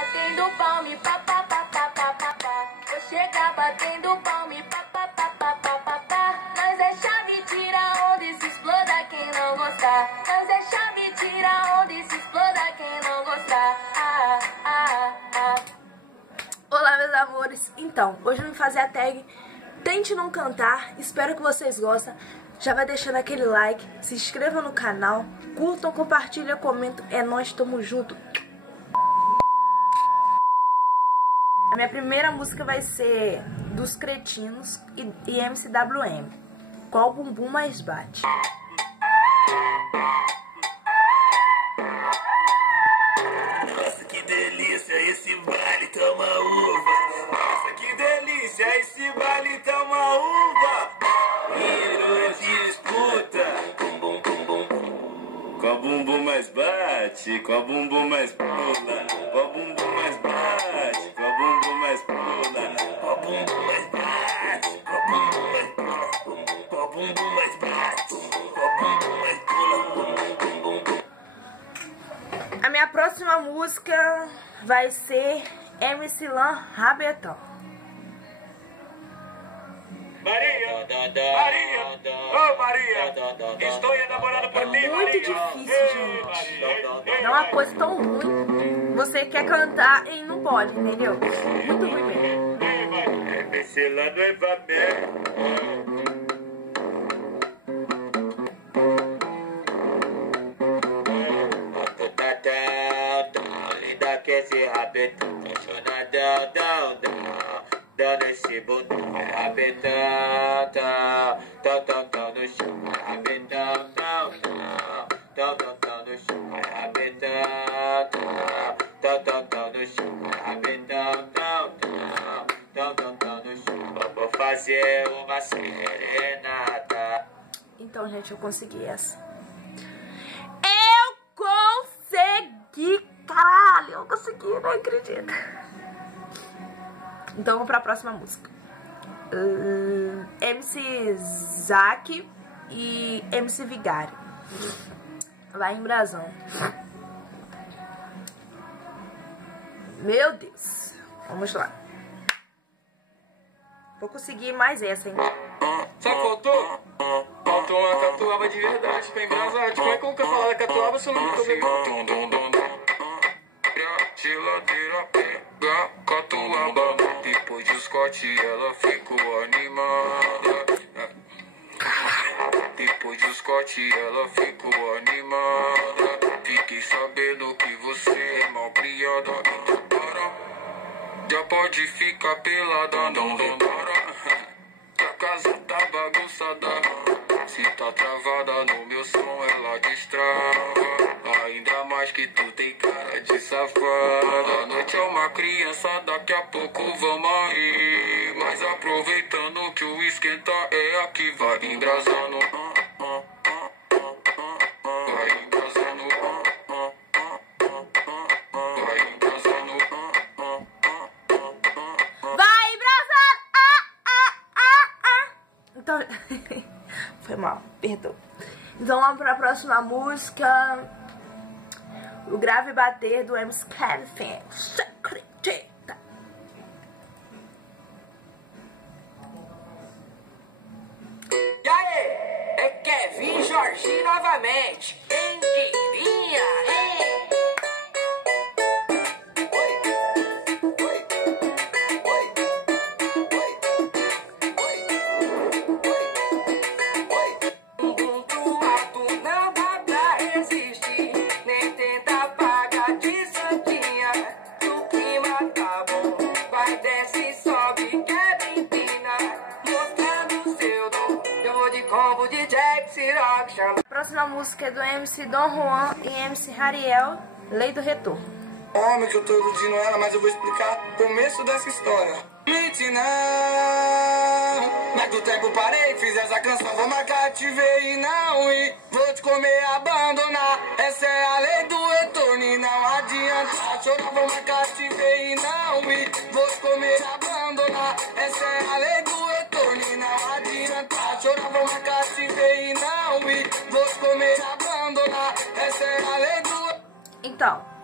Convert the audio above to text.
batendo palme, pá, pá, pá, pá, pá, pá, pá. Vou chegar batendo palme, pá, pá, pá, pá, pá, pá, pá. Nós é chave, tira onde se exploda quem não gostar. Nós é chave, tira onde se exploda quem não gostar. Ah, ah, ah. Olá, meus amores. Então, hoje eu vim fazer a tag Tente Não Cantar. Espero que vocês gostem. Já vai deixando aquele like, se inscreva no canal, curtam, compartilhem, comentem. É nóis, tamo junto. A minha primeira música vai ser dos Cretinos e MCWM. Qual bumbum mais bate? Nossa, que delícia esse baile, toma uva. Nossa, que delícia esse baile, toma uva. Hino de disputa. Bum, bum, bum, bum. Qual bumbum mais bate? Qual bumbum mais pula? Qual bumbum mais bate? Qual bumbum mais pula? Qual bumbum mais bate? Qual bumbum mais bate? Qual bumbum mais bate? Qual bumbum mais pula? A minha próxima música vai ser MC Lan Rabetão. Maria, Maria, oh Maria, estou enamorado por ti, É muito Maria. difícil, gente. Não é uma coisa tão ruim. Você quer cantar e não pode, entendeu? Muito ruim mesmo. MC Lan novamente. Linda que esse rabetão, apaixonadão, dando esse botão, rabetão, tão no chão, rabetão, tão no chão, rabetão, tão no chão, rabetão, tão no chão, vou fazer uma serenata. Então, gente, eu consegui essa. Eu consegui, caralho, eu consegui, não acredito. Então vamos pra próxima música. MC Zack e MC Vigário, lá em Brasão. Meu Deus, vamos lá. Vou conseguir mais essa, hein? Sabe o que faltou? Faltou uma catuaba de verdade pra embrasar. Como é que eu nunca falar da catuaba se eu não nunca ouvi? Geladeira pega catuaba. Depois de Scott ela ficou animada. Depois de Scott ela ficou animada. Fiquei sabendo que você é mal criada. Então para, já pode ficar pelada. Não para, que a casa tá bagunçada. Se tá travada no meu som ela destrava. Ainda mais que tu tem cara de safada. A noite é uma criança, daqui a pouco vamos rir. Mas aproveitando que o esquenta é aqui, vai embrasando. Vai embrasando. Vai embrasando. Vai, Brasão! Então, foi mal, perdoa. Então vamos pra próxima música. O Grave Bater do MC Kevin. Secretita. E aí, é Kevin Jorginho novamente. Quem diria, hein? Bumbum pro alto, não dá pra resistir. Nem tenta pagar de santinha. O clima tá bom, vai, desce, sobe, quebra, empina. Mostrando seu dom, eu vou de combo de Jack Siroc, chama. A próxima música é do MC Dom Juan e MC Rariel, Lei do Retorno. Homem que eu tô iludindo ela, mas eu vou explicar o começo dessa história. Mente não, mas do tempo parei, fiz essa canção, vou marcar, te ver e não ir. Vou te comer, abandonar, essa é a lei do retorno e não adianta chorar, vou marcar, te ver e não ir. Vou te comer, abandonar, essa é a lei do retorno e não adianta chorar, vou marcar, te ver e não ir. Vou te comer, abandonar, essa é a lei do... Então,